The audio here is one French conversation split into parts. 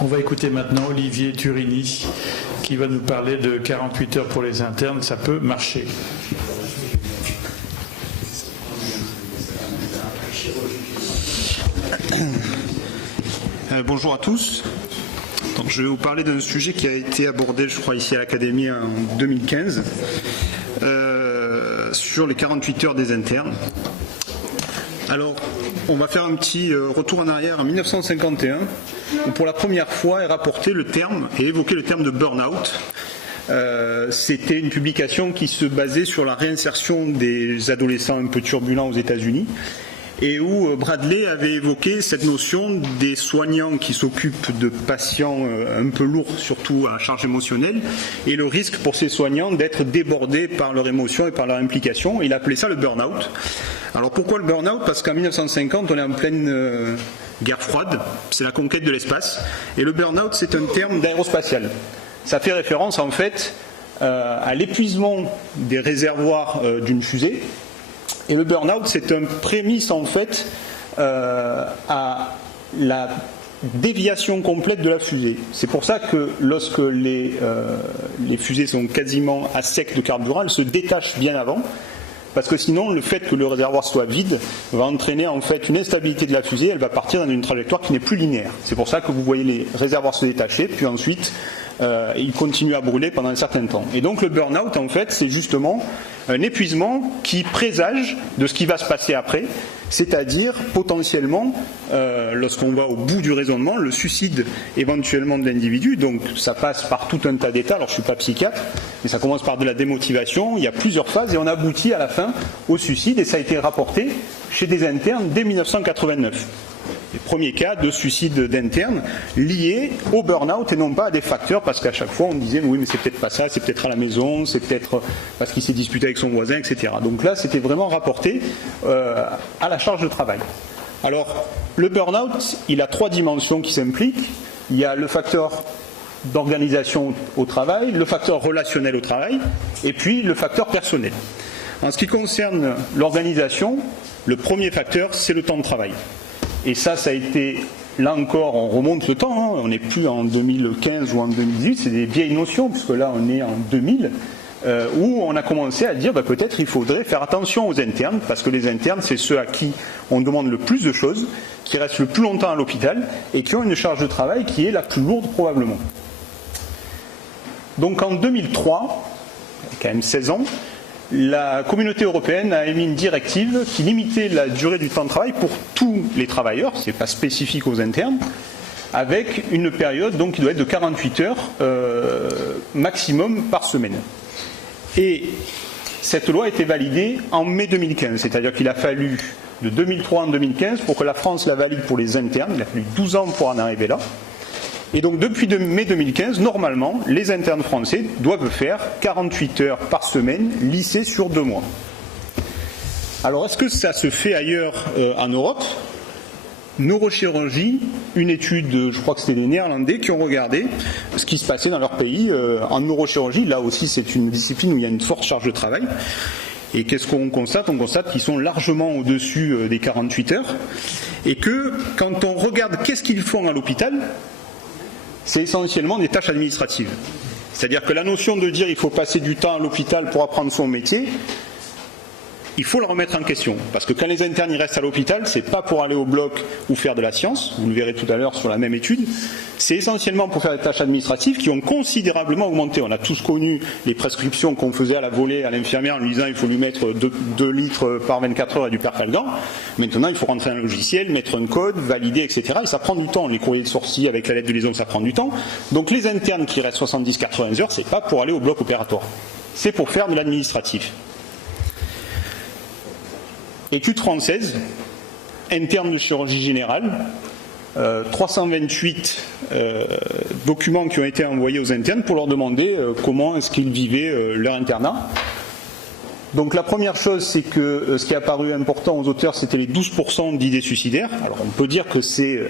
On va écouter maintenant Olivier Turini qui va nous parler de 48 heures pour les internes. Ça peut marcher. Bonjour à tous. Donc, je vais vous parler d'un sujet qui a été abordé, je crois, ici à l'Académie en 2015, sur les 48 heures des internes. Alors, on va faire un petit retour en arrière en 1951, où pour la première fois est rapporté le terme et évoqué le terme de burn-out. C'était une publication qui se basait sur la réinsertion des adolescents un peu turbulents aux États-Unis, et où Bradley avait évoqué cette notion des soignants qui s'occupent de patients un peu lourds, surtout à charge émotionnelle, et le risque pour ces soignants d'être débordés par leur émotion et par leur implication. Il appelait ça le burn-out. Alors pourquoi le burn-out ? Parce qu'en 1950, on est en pleine guerre froide, c'est la conquête de l'espace, et le burn-out, c'est un terme d'aérospatial. Ça fait référence en fait à l'épuisement des réservoirs d'une fusée. Et le burn-out, c'est un prémisse en fait à la déviation complète de la fusée. C'est pour ça que lorsque les fusées sont quasiment à sec de carburant, elles se détachent bien avant, parce que sinon le fait que le réservoir soit vide va entraîner en fait une instabilité de la fusée, elle va partir dans une trajectoire qui n'est plus linéaire. C'est pour ça que vous voyez les réservoirs se détacher, puis ensuite ils continuent à brûler pendant un certain temps. Et donc le burn-out en fait c'est justement un épuisement qui présage de ce qui va se passer après, c'est-à-dire potentiellement, lorsqu'on va au bout du raisonnement, le suicide éventuellement de l'individu. Donc ça passe par tout un tas d'états. Alors je ne suis pas psychiatre, mais ça commence par de la démotivation, il y a plusieurs phases et on aboutit à la fin au suicide, et ça a été rapporté chez des internes dès 1989. Les premiers cas de suicide d'internes liés au burn-out et non pas à des facteurs, parce qu'à chaque fois on disait oui mais c'est peut-être pas ça, c'est peut-être à la maison, c'est peut-être parce qu'il s'est disputé avec son voisin, etc. Donc là c'était vraiment rapporté à la charge de travail. Alors le burn-out, il a 3 dimensions qui s'impliquent. Il y a le facteur d'organisation au travail, le facteur relationnel au travail, et puis le facteur personnel. En ce qui concerne l'organisation, le premier facteur c'est le temps de travail. Et ça a été, là encore, on remonte le temps, on n'est plus en 2015 ou en 2018, c'est des vieilles notions, puisque là on est en 2000, où on a commencé à dire peut-être il faudrait faire attention aux internes, parce que les internes, c'est ceux à qui on demande le plus de choses, qui restent le plus longtemps à l'hôpital, et qui ont une charge de travail qui est la plus lourde probablement. Donc en 2003, il y a quand même 16 ans, la communauté européenne a émis une directive qui limitait la durée du temps de travail pour tous les travailleurs, ce n'est pas spécifique aux internes, avec une période donc, qui doit être de 48 heures maximum par semaine. Et cette loi a été validée en mai 2015, c'est-à-dire qu'il a fallu de 2003 en 2015 pour que la France la valide pour les internes, il a fallu 12 ans pour en arriver là. Et donc depuis mai 2015, normalement, les internes français doivent faire 48 heures par semaine, lissées sur 2 mois. Alors est-ce que ça se fait ailleurs en Europe ? Neurochirurgie, une étude, je crois que c'était des Néerlandais qui ont regardé ce qui se passait dans leur pays en neurochirurgie. Là aussi, c'est une discipline où il y a une forte charge de travail. Et qu'est-ce qu'on constate ? On constate qu'ils sont largement au-dessus des 48 heures. Et que quand on regarde qu'est-ce qu'ils font à l'hôpital, c'est essentiellement des tâches administratives. C'est-à-dire que la notion de dire il faut passer du temps à l'hôpital pour apprendre son métier, il faut le remettre en question. Parce que quand les internes ils restent à l'hôpital, c'est pas pour aller au bloc ou faire de la science, vous le verrez tout à l'heure sur la même étude, c'est essentiellement pour faire des tâches administratives qui ont considérablement augmenté. On a tous connu les prescriptions qu'on faisait à la volée à l'infirmière en lui disant il faut lui mettre 2 litres par 24 heures et du percalgan. Maintenant, il faut rentrer un logiciel, mettre un code, valider, etc. Et ça prend du temps. Les courriers de sourcils avec la lettre de liaison, ça prend du temps. Donc les internes qui restent 70-80 heures, c'est pas pour aller au bloc opératoire. C'est pour faire de l'administratif. Étude française, interne de chirurgie générale, 328 documents qui ont été envoyés aux internes pour leur demander comment est-ce qu'ils vivaient leur internat. Donc la première chose, c'est que ce qui est apparu important aux auteurs, c'était les 12% d'idées suicidaires. Alors on peut dire que c'est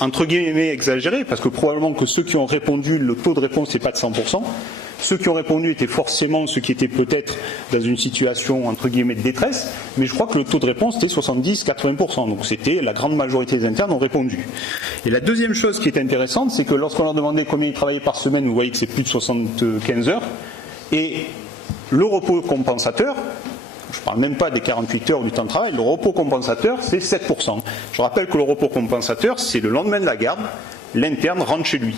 entre guillemets exagéré, parce que probablement que ceux qui ont répondu, le taux de réponse n'est pas de 100%, Ceux qui ont répondu étaient forcément ceux qui étaient peut-être dans une situation entre guillemets de détresse, mais je crois que le taux de réponse était 70-80%, donc c'était la grande majorité des internes ont répondu. Et la deuxième chose qui est intéressante, c'est que lorsqu'on leur demandait combien ils travaillaient par semaine, vous voyez que c'est plus de 75 heures, et le repos compensateur, je ne parle même pas des 48 heures du temps de travail, le repos compensateur c'est 7%. Je rappelle que le repos compensateur c'est le lendemain de la garde, l'interne rentre chez lui.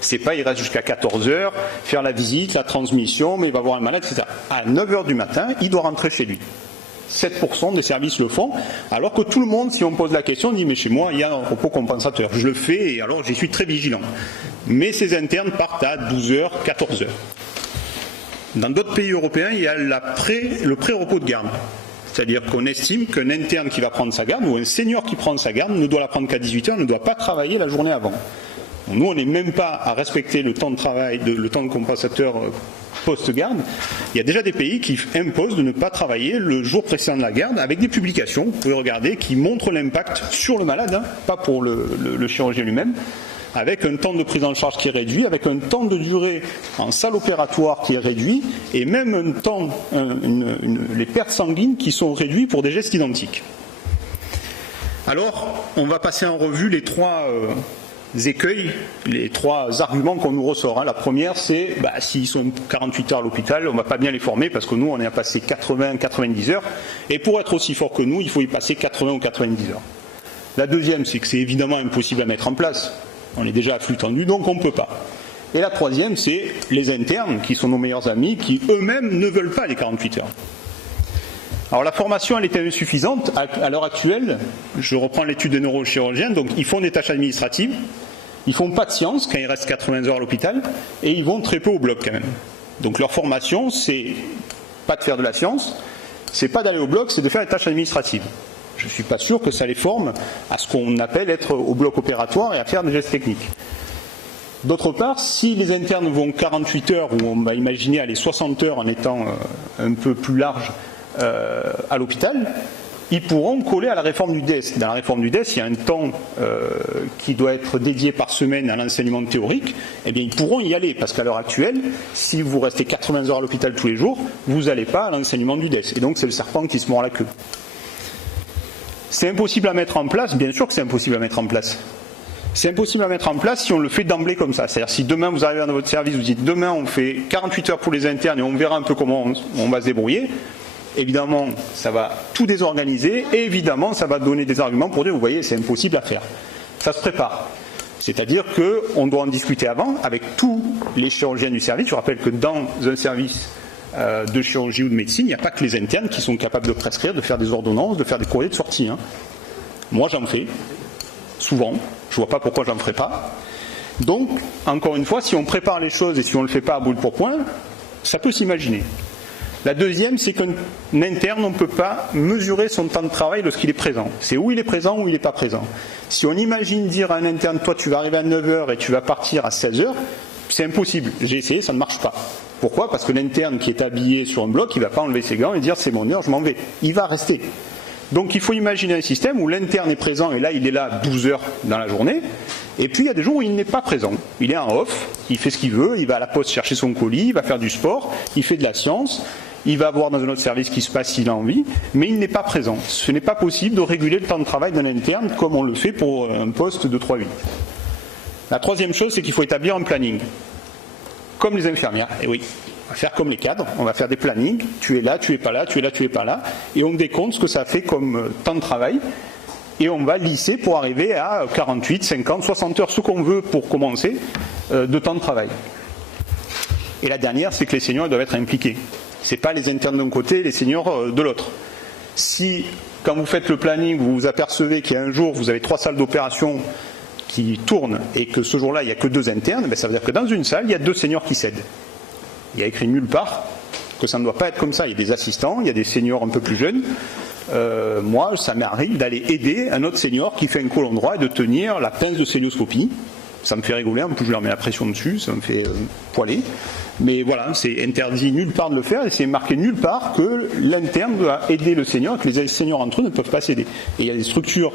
C'est pas il reste jusqu'à 14 heures, faire la visite, la transmission, mais il va voir un malade, etc. À 9 heures du matin, il doit rentrer chez lui. 7% des services le font, alors que tout le monde, si on pose la question, dit mais chez moi il y a un repos compensateur. Je le fais et alors j'y suis très vigilant. Mais ces internes partent à 12 heures, 14 heures. Dans d'autres pays européens, il y a le pré-repos de garde. C'est-à-dire qu'on estime qu'un interne qui va prendre sa garde, ou un senior qui prend sa garde, ne doit la prendre qu'à 18 heures, ne doit pas travailler la journée avant. Nous, on n'est même pas à respecter le temps de travail, le temps de compensateur post-garde. Il y a déjà des pays qui imposent de ne pas travailler le jour précédent de la garde avec des publications, vous pouvez regarder, qui montrent l'impact sur le malade, hein, pas pour le chirurgien lui-même, avec un temps de prise en charge qui est réduit, avec un temps de durée en salle opératoire qui est réduit, et même un temps, les pertes sanguines qui sont réduites pour des gestes identiques. Alors, on va passer en revue les trois écueils, les trois arguments qu'on nous ressort. La première, c'est s'ils sont 48 heures à l'hôpital, on ne va pas bien les former parce que nous, on est à passer 80-90 heures, et pour être aussi fort que nous, il faut y passer 80 ou 90 heures. La deuxième, c'est que c'est évidemment impossible à mettre en place. On est déjà à flux tendu, donc on ne peut pas. Et la troisième, c'est les internes, qui sont nos meilleurs amis, qui eux-mêmes ne veulent pas les 48 heures. Alors la formation, elle était insuffisante. À l'heure actuelle, je reprends l'étude des neurochirurgiens, donc ils font des tâches administratives, ils font pas de sciences quand il reste 80 heures à l'hôpital, et ils vont très peu au bloc quand même. Donc leur formation, c'est pas de faire de la science, c'est pas d'aller au bloc, c'est de faire des tâches administratives. Je ne suis pas sûr que ça les forme à ce qu'on appelle être au bloc opératoire et à faire des gestes techniques. D'autre part, si les internes vont 48 heures, ou on va imaginer aller 60 heures en étant un peu plus large à l'hôpital, ils pourront coller à la réforme du DES. Dans la réforme du DES, il y a un temps qui doit être dédié par semaine à l'enseignement théorique. Eh bien, ils pourront y aller, parce qu'à l'heure actuelle, si vous restez 80 heures à l'hôpital tous les jours, vous n'allez pas à l'enseignement du DES. Et donc, c'est le serpent qui se mord la queue. C'est impossible à mettre en place, bien sûr que c'est impossible à mettre en place. C'est impossible à mettre en place si on le fait d'emblée comme ça. C'est-à-dire si demain vous arrivez dans votre service, vous dites demain on fait 48 heures pour les internes et on verra un peu comment on va se débrouiller, évidemment ça va tout désorganiser et évidemment ça va donner des arguments pour dire vous voyez c'est impossible à faire. Ça se prépare. C'est-à-dire qu'on doit en discuter avant avec tous les chirurgiens du service. Je rappelle que dans un service de chirurgie ou de médecine, il n'y a pas que les internes qui sont capables de prescrire, de faire des ordonnances, de faire des courriers de sortie. Moi j'en fais, souvent, je ne vois pas pourquoi j'en ferai pas. Donc, encore une fois, si on prépare les choses et si on ne le fait pas à bout pour point, ça peut s'imaginer. La deuxième, c'est qu'un interne, on ne peut pas mesurer son temps de travail lorsqu'il est présent. C'est où il est présent ou il n'est pas présent. Si on imagine dire à un interne, toi tu vas arriver à 9h et tu vas partir à 16h, c'est impossible. J'ai essayé, ça ne marche pas. Pourquoi ? Parce que l'interne qui est habillé sur un bloc, il ne va pas enlever ses gants et dire c'est mon heure, je m'en vais. Il va rester. Donc il faut imaginer un système où l'interne est présent et là il est là 12 heures dans la journée. Et puis il y a des jours où il n'est pas présent. Il est en off, il fait ce qu'il veut, il va à la poste chercher son colis, il va faire du sport, il fait de la science, il va voir dans un autre service qui se passe s'il a envie, mais il n'est pas présent. Ce n'est pas possible de réguler le temps de travail d'un interne comme on le fait pour un poste de 3-8. La troisième chose, c'est qu'il faut établir un planning. Comme les infirmières, et oui, on va faire comme les cadres, on va faire des plannings, tu es là, tu es pas là, tu es là, tu es pas là, et on décompte ce que ça fait comme temps de travail, et on va lisser pour arriver à 48, 50, 60 heures, ce qu'on veut pour commencer, de temps de travail. Et la dernière, c'est que les seniors doivent être impliqués. Ce n'est pas les internes d'un côté et les seniors de l'autre. Si, quand vous faites le planning, vous vous apercevez qu'il y a un jour, vous avez 3 salles d'opération qui tournent et que ce jour-là, il n'y a que 2 internes, ben ça veut dire que dans une salle, il y a 2 seniors qui cèdent. Il y a écrit nulle part que ça ne doit pas être comme ça. Il y a des assistants, il y a des seniors un peu plus jeunes. Moi, ça m'arrive d'aller aider un autre senior qui fait un côlon droit et de tenir la pince de sténioscopie. Ça me fait rigoler, en plus je leur mets la pression dessus, ça me fait poiler. Mais voilà, c'est interdit nulle part de le faire et c'est marqué nulle part que l'interne doit aider le senior et que les seniors entre eux ne peuvent pas s'aider. Et il y a des structures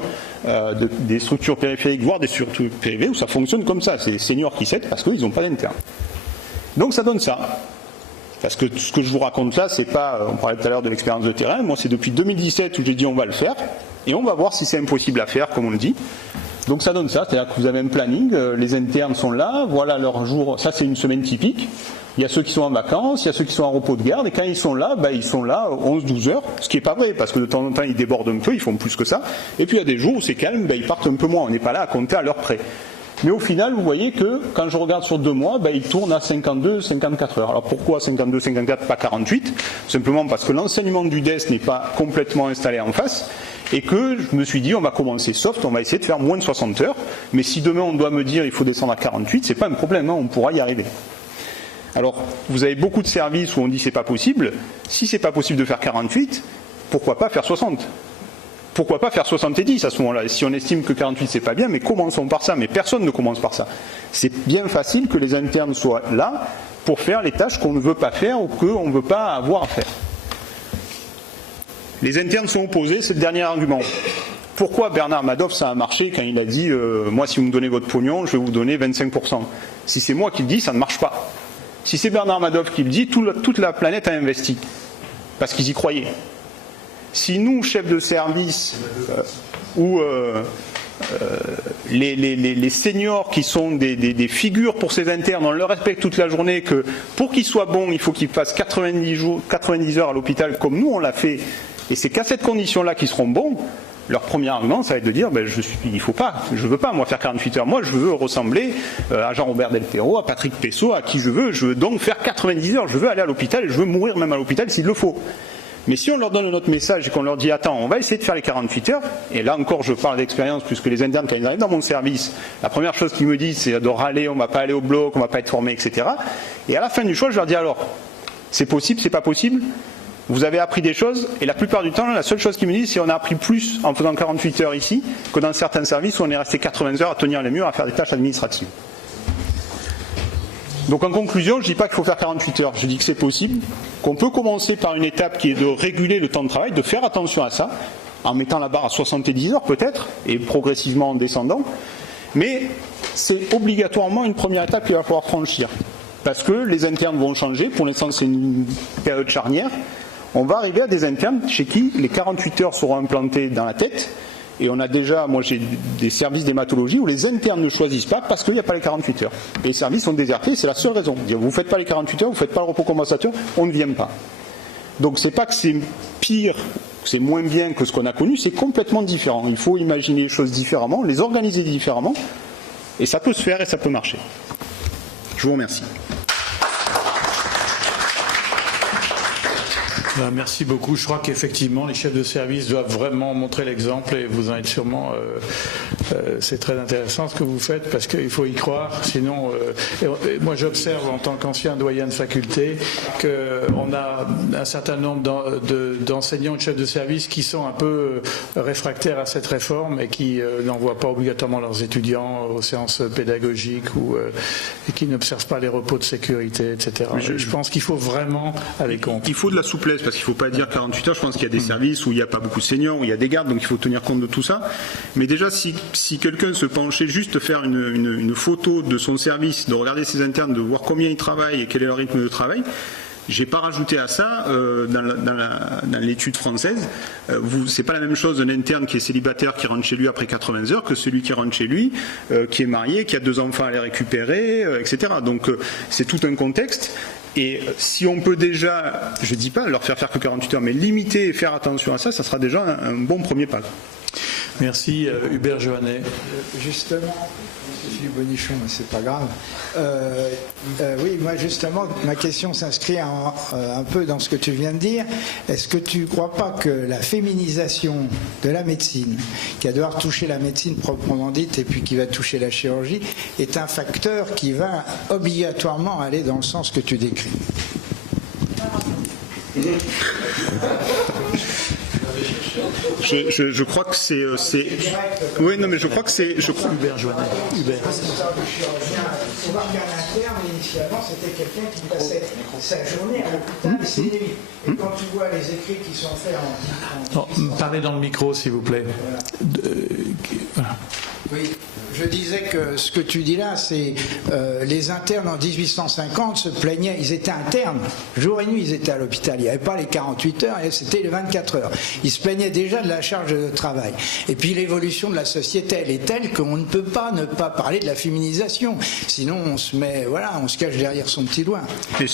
périphériques, voire des structures privées où ça fonctionne comme ça. C'est les seniors qui s'aident parce qu'ils n'ont pas d'interne. Donc ça donne ça. Parce que ce que je vous raconte là, c'est pas, on parlait tout à l'heure de l'expérience de terrain, moi c'est depuis 2017 où j'ai dit on va le faire, et on va voir si c'est impossible à faire, comme on le dit. Donc ça donne ça, c'est-à-dire que vous avez un planning, les internes sont là, voilà leur jour, ça c'est une semaine typique. Il y a ceux qui sont en vacances, il y a ceux qui sont en repos de garde, et quand ils sont là 11-12 heures, ce qui n'est pas vrai, parce que de temps en temps ils débordent un peu, ils font plus que ça, et puis il y a des jours où c'est calme, ils partent un peu moins, on n'est pas là à compter à l'heure près. Mais au final, vous voyez que quand je regarde sur 2 mois, ils tournent à 52-54 heures. Alors pourquoi 52-54, pas 48 ? Simplement parce que l'enseignement du DES n'est pas complètement installé en face, et que je me suis dit on va commencer soft, on va essayer de faire moins de 60 heures, mais si demain on doit me dire il faut descendre à 48, c'est pas un problème, on pourra y arriver. Alors, vous avez beaucoup de services où on dit c'est pas possible. Si c'est pas possible de faire 48, pourquoi pas faire 60 ? Pourquoi pas faire 70 à ce moment-là ? Si on estime que 48 c'est pas bien, mais commençons par ça. Mais personne ne commence par ça. C'est bien facile que les internes soient là pour faire les tâches qu'on ne veut pas faire ou qu'on ne veut pas avoir à faire. Les internes sont opposés, c'est le dernier argument. Pourquoi Bernard Madoff ça a marché quand il a dit moi si vous me donnez votre pognon, je vais vous donner 25%. Si c'est moi qui le dis, ça ne marche pas. Si c'est Bernard Madoff qui le dit, toute la planète a investi. Parce qu'ils y croyaient. Si nous, chefs de service, ou les seniors qui sont des figures pour ces internes, on leur respecte toute la journée que pour qu'ils soient bons, il faut qu'ils fassent 90 heures à l'hôpital comme nous on l'a fait, et c'est qu'à cette condition-là qu'ils seront bons, leur premier argument, ça va être de dire il faut pas, je veux pas moi faire 48 heures, moi je veux ressembler à Jean-Robert Delperro, à Patrick Pessot, à qui je veux donc faire 90 heures, je veux aller à l'hôpital et je veux mourir même à l'hôpital s'il le faut. Mais si on leur donne notre message et qu'on leur dit attends, on va essayer de faire les 48 heures, et là encore je parle d'expérience puisque les internes quand ils arrivent dans mon service, la première chose qu'ils me disent c'est de râler, on va pas aller au bloc, on va pas être formé, etc. Et à la fin du choix je leur dis alors, c'est possible, c'est pas possible ? Vous avez appris des choses, et la plupart du temps, la seule chose qu'ils me disent, c'est qu'on a appris plus en faisant 48 heures ici que dans certains services où on est resté 80 heures à tenir les murs, à faire des tâches administratives. Donc en conclusion, je ne dis pas qu'il faut faire 48 heures, je dis que c'est possible, qu'on peut commencer par une étape qui est de réguler le temps de travail, de faire attention à ça, en mettant la barre à 70 heures peut-être, et progressivement en descendant, mais c'est obligatoirement une première étape qu'il va falloir franchir. Parce que les internes vont changer, pour l'instant c'est une période charnière, on va arriver à des internes chez qui les 48 heures seront implantées dans la tête, et on a déjà, moi j'ai des services d'hématologie où les internes ne choisissent pas parce qu'il n'y a pas les 48 heures. Et les services sont désertés, c'est la seule raison. Vous ne faites pas les 48 heures, vous ne faites pas le repos compensateur, on ne vient pas. Donc c'est pas que c'est pire, c'est moins bien que ce qu'on a connu, c'est complètement différent. Il faut imaginer les choses différemment, les organiser différemment, et ça peut se faire et ça peut marcher. Je vous remercie. Merci beaucoup. Je crois qu'effectivement, les chefs de service doivent vraiment montrer l'exemple et vous en êtes sûrement. C'est très intéressant ce que vous faites parce qu'il faut y croire. Sinon, moi j'observe en tant qu'ancien doyen de faculté qu'on a un certain nombre d'enseignants et de chefs de service qui sont un peu réfractaires à cette réforme et qui n'envoient pas obligatoirement leurs étudiants aux séances pédagogiques et qui n'observent pas les repos de sécurité, etc. Je pense qu'il faut vraiment aller contre. Il faut de la souplesse. Parce qu'il ne faut pas dire 48 heures, je pense qu'il y a des services où il n'y a pas beaucoup de seniors, où il y a des gardes, donc il faut tenir compte de tout ça. Mais déjà, si quelqu'un se penchait juste faire une photo de son service, de regarder ses internes, de voir combien ils travaillent et quel est leur rythme de travail, j'ai pas rajouté à ça dans l'étude française. C'est pas la même chose d'un interne qui est célibataire qui rentre chez lui après 80 heures que celui qui rentre chez lui, qui est marié, qui a 2 enfants à les récupérer, etc. Donc c'est tout un contexte. Et si on peut déjà, je ne dis pas leur faire que 48 heures, mais limiter et faire attention à ça, ça sera déjà un bon premier pas. Merci Hubert Johannet. Justement, je suis bonichon, mais c'est pas grave. Oui, moi justement, ma question s'inscrit un peu dans ce que tu viens de dire. Est-ce que tu ne crois pas que la féminisation de la médecine, qui va devoir toucher la médecine proprement dite et puis qui va toucher la chirurgie, est un facteur qui va obligatoirement aller dans le sens que tu décris? Je crois que c'est. Oui, non, mais je crois que c'est. Hubert Johannet. Hubert. Il faut voir qu'un interne, initialement, c'était quelqu'un qui passait sa journée à l'hôpital et ses nuits. Et quand tu vois les écrits qui sont faits en Parlez dans le micro, s'il vous plaît. Voilà. Oui. Je disais que ce que tu dis là, c'est les internes en 1850 se plaignaient, ils étaient internes, jour et nuit ils étaient à l'hôpital, il n'y avait pas les 48 heures, c'était les 24 heures. Ils se plaignaient déjà de la charge de travail. Et puis l'évolution de la société, elle est telle qu'on ne peut pas ne pas parler de la féminisation. Sinon on se met, voilà, on se cache derrière son petit doigt.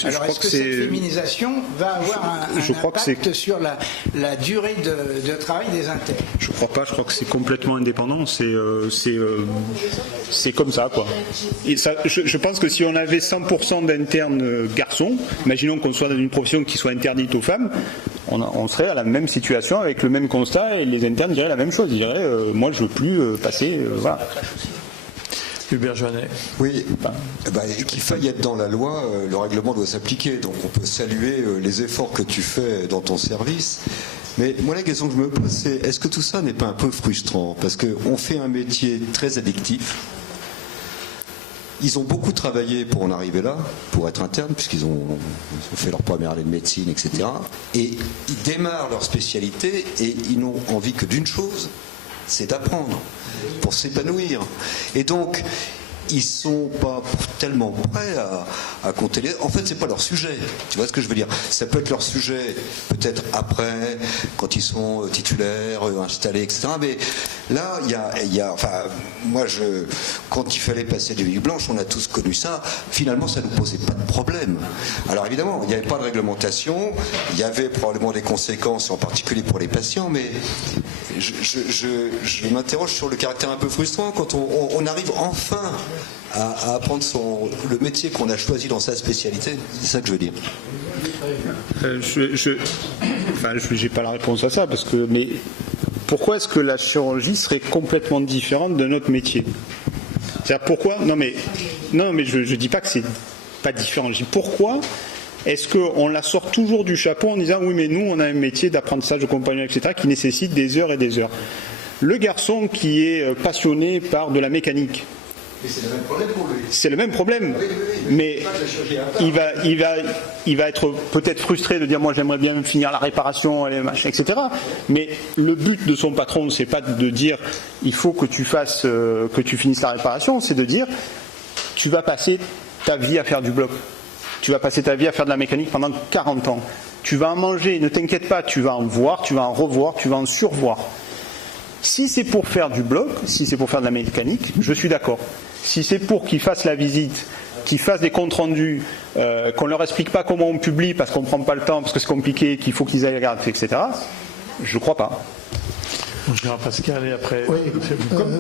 Alors est-ce que cette féminisation va avoir un impact sur la durée de travail des internes? Je crois pas, je crois que c'est complètement indépendant, c'est comme ça, quoi. Et ça, je pense que si on avait 100% d'internes garçons, imaginons qu'on soit dans une profession qui soit interdite aux femmes, on serait à la même situation avec le même constat et les internes diraient la même chose, ils diraient moi je veux plus passer, voilà. Hubert Joannet. Oui, qu'il faille être dans la loi, le règlement doit s'appliquer, donc on peut saluer les efforts que tu fais dans ton service. Mais moi, la question que je me pose, c'est est-ce que tout ça n'est pas un peu frustrant? Parce qu'on fait un métier très addictif. Ils ont beaucoup travaillé pour en arriver là, pour être internes, puisqu'ils ont fait leur première année de médecine, etc. Et ils démarrent leur spécialité et ils n'ont envie que d'une chose, c'est d'apprendre, pour s'épanouir. Et donc, ils sont pas tellement prêts à compter les... En fait, c'est pas leur sujet. Tu vois ce que je veux dire? Ça peut être leur sujet, peut-être après, quand ils sont titulaires, installés, etc. Mais là, il y a enfin, moi, quand il fallait passer des vignes blanches, on a tous connu ça. Finalement, ça nous posait pas de problème. Alors évidemment, il n'y avait pas de réglementation. Il y avait probablement des conséquences, en particulier pour les patients. Mais je m'interroge sur le caractère un peu frustrant quand on arrive enfin à apprendre le métier qu'on a choisi dans sa spécialité. C'est ça que je veux dire. J'ai pas la réponse à ça, mais pourquoi est-ce que la chirurgie serait complètement différente de notre métier? C'est-à-dire pourquoi? Non mais je dis pas que c'est pas différent. Je dis pourquoi est-ce qu'on la sort toujours du chapeau en disant oui mais nous on a un métier d'apprentissage de compagnon, etc. qui nécessite des heures et des heures. Le garçon qui est passionné par de la mécanique, mais c'est le même problème pour lui. C'est le même problème, oui, mais il va être peut-être frustré de dire moi j'aimerais bien finir la réparation, les machins, etc. Mais le but de son patron, c'est pas de dire il faut que tu finisses la réparation, c'est de dire tu vas passer ta vie à faire du bloc, tu vas passer ta vie à faire de la mécanique pendant 40 ans. Tu vas en manger, ne t'inquiète pas, tu vas en voir, tu vas en revoir, tu vas en survoir. Si c'est pour faire du bloc, si c'est pour faire de la mécanique, je suis d'accord. Si c'est pour qu'ils fassent la visite, qu'ils fassent des comptes rendus, qu'on leur explique pas comment on publie parce qu'on prend pas le temps, parce que c'est compliqué, qu'il faut qu'ils aillent regarder, etc., je crois pas. Jean Pascal et après. Oui.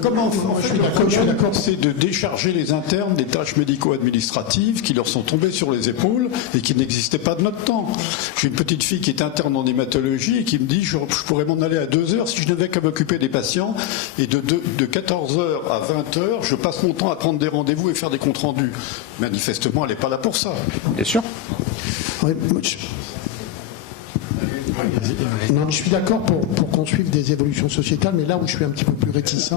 Comment je suis d'accord, c'est de décharger les internes des tâches médico-administratives qui leur sont tombées sur les épaules et qui n'existaient pas de notre temps. J'ai une petite fille qui est interne en hématologie et qui me dit je pourrais m'en aller à 2 heures si je n'avais qu'à m'occuper des patients, et de 14h à 20h je passe mon temps à prendre des rendez-vous et faire des comptes rendus. Manifestement elle n'est pas là pour ça. Bien sûr. Oui, non, je suis d'accord pour qu'on suive des évolutions sociétales, mais là où je suis un petit peu plus réticent,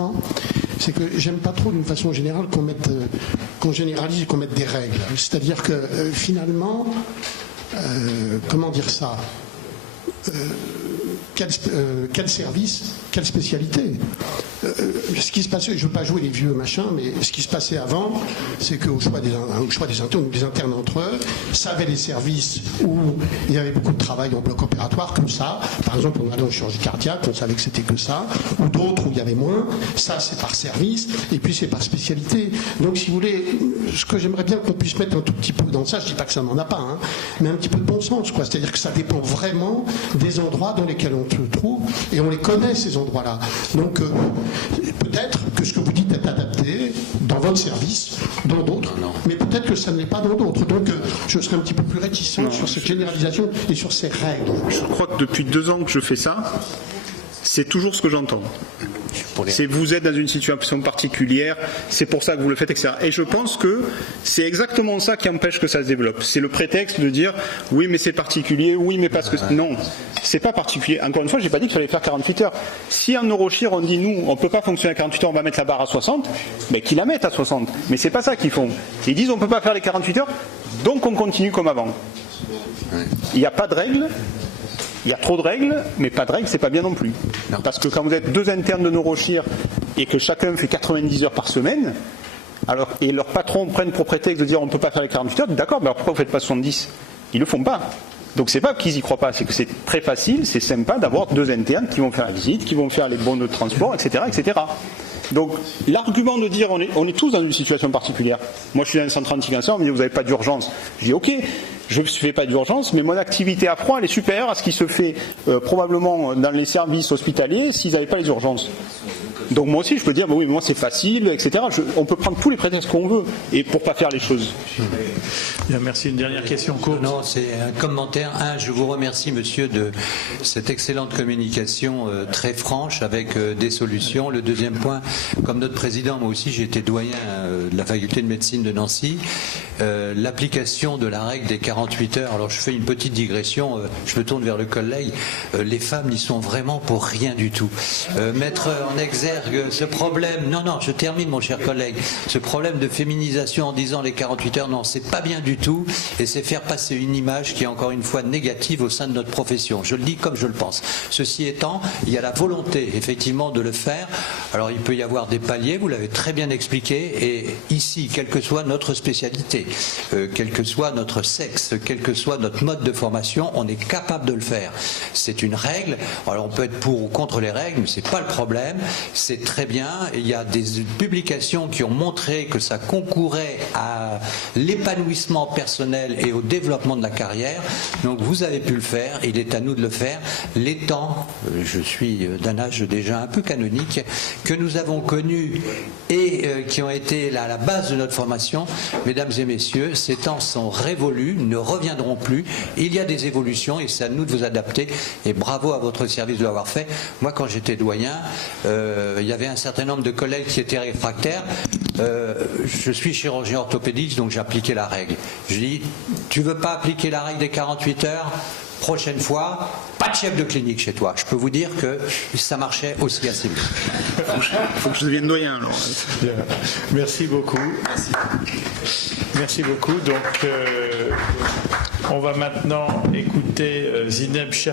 c'est que j'aime pas trop d'une façon générale qu'on généralise et qu'on mette des règles. C'est-à-dire que finalement, comment dire ça, quel service, quelle spécialité. Ce qui se passait, je ne veux pas jouer les vieux machins, mais ce qui se passait avant, c'est qu'au choix des internes, des internes entre eux, savaient les services où il y avait beaucoup de travail en bloc opératoire, comme ça. Par exemple, on allait en chirurgie cardiaque, on savait que c'était que ça, ou d'autres où il y avait moins. Ça, c'est par service, et puis c'est par spécialité. Donc, si vous voulez, ce que j'aimerais bien qu'on puisse mettre un tout petit peu dans ça, je ne dis pas que ça n'en a pas, hein, mais un petit peu de bon sens, quoi. C'est-à-dire que ça dépend vraiment des endroits dans lesquels on se trouve, et on les connaît, ces endroits-là. Donc, peut-être que ce que vous dites est adapté dans votre service, dans d'autres, mais peut-être que ça ne l'est pas dans d'autres. Donc, je serais un petit peu plus réticent sur cette généralisation et sur ces règles. Je crois que depuis 2 ans que je fais ça, c'est toujours ce que j'entends. C'est vous êtes dans une situation particulière, c'est pour ça que vous le faites, etc. Et je pense que c'est exactement ça qui empêche que ça se développe. C'est le prétexte de dire oui mais c'est particulier, oui mais parce que... Non, c'est pas particulier. Encore une fois, j'ai pas dit qu'il fallait faire 48 heures. Si en neurochir on dit nous, on peut pas fonctionner à 48 heures, on va mettre la barre à 60, mais qu'ils la mettent à 60. Mais c'est pas ça qu'ils font. Ils disent on peut pas faire les 48 heures, donc on continue comme avant. Il n'y a pas de règle. il y a trop de règles, mais pas de règles, c'est pas bien non plus. Non. Parce que quand vous êtes 2 internes de neurochir et que chacun fait 90 heures par semaine, alors, et leurs patrons prennent pour prétexte de dire on ne peut pas faire les 48 heures, d'accord, mais alors pourquoi vous ne faites pas 70 ? Ils ne le font pas. Donc c'est pas qu'ils y croient pas, c'est que c'est très facile, c'est sympa d'avoir 2 internes qui vont faire la visite, qui vont faire les bons de transport, etc., etc. Donc l'argument de dire on est tous dans une situation particulière. Moi je suis dans un centre anti-cancer, on me dit vous n'avez pas d'urgence. Je dis ok, je ne fais pas d'urgence, mais mon activité à froid elle est supérieure à ce qui se fait probablement dans les services hospitaliers s'ils n'avaient pas les urgences. Donc moi aussi je peux dire bah oui moi c'est facile, etc. On peut prendre tous les prétextes qu'on veut et pour pas faire les choses. Bien, merci. Une dernière question courte. Non, c'est un commentaire. Je vous remercie, monsieur, de cette excellente communication très franche avec des solutions. Le deuxième point, comme notre président, moi aussi, j'ai été doyen de la faculté de médecine de Nancy. L'application de la règle des 48 heures. Alors, je fais une petite digression. Je me tourne vers le collègue. Les femmes n'y sont vraiment pour rien du tout. Mettre en exergue ce problème. Non, je termine, mon cher collègue. Ce problème de féminisation en disant les 48 heures, non, c'est pas bien du tout, et c'est faire passer une image qui est encore une fois négative au sein de notre profession. Je le dis comme je le pense. Ceci étant, il y a la volonté effectivement de le faire. Alors il peut y avoir des paliers, vous l'avez très bien expliqué, et ici, quelle que soit notre spécialité, quel que soit notre sexe, quel que soit notre mode de formation, on est capable de le faire. C'est une règle. Alors on peut être pour ou contre les règles, mais c'est pas le problème. C'est très bien. Il y a des publications qui ont montré que ça concourait à l'épanouissement personnel et au développement de la carrière. Donc vous avez pu le faire, il est à nous de le faire. Les temps, je suis d'un âge déjà un peu canonique, que nous avons connus et qui ont été à la base de notre formation, mesdames et messieurs, ces temps sont révolus, ne reviendront plus. Il y a des évolutions et c'est à nous de vous adapter, et bravo à votre service de l'avoir fait. Moi quand j'étais doyen, il y avait un certain nombre de collègues qui étaient réfractaires. Je suis chirurgien orthopédiste, donc j'ai appliqué la règle. Je dis, tu veux pas appliquer la règle des 48 heures ? Prochaine fois, pas de chef de clinique chez toi. Je peux vous dire que ça marchait aussi assez bien. Faut que je devienne doyen alors. Bien. Merci beaucoup. Merci beaucoup. Donc on va maintenant écouter Zineb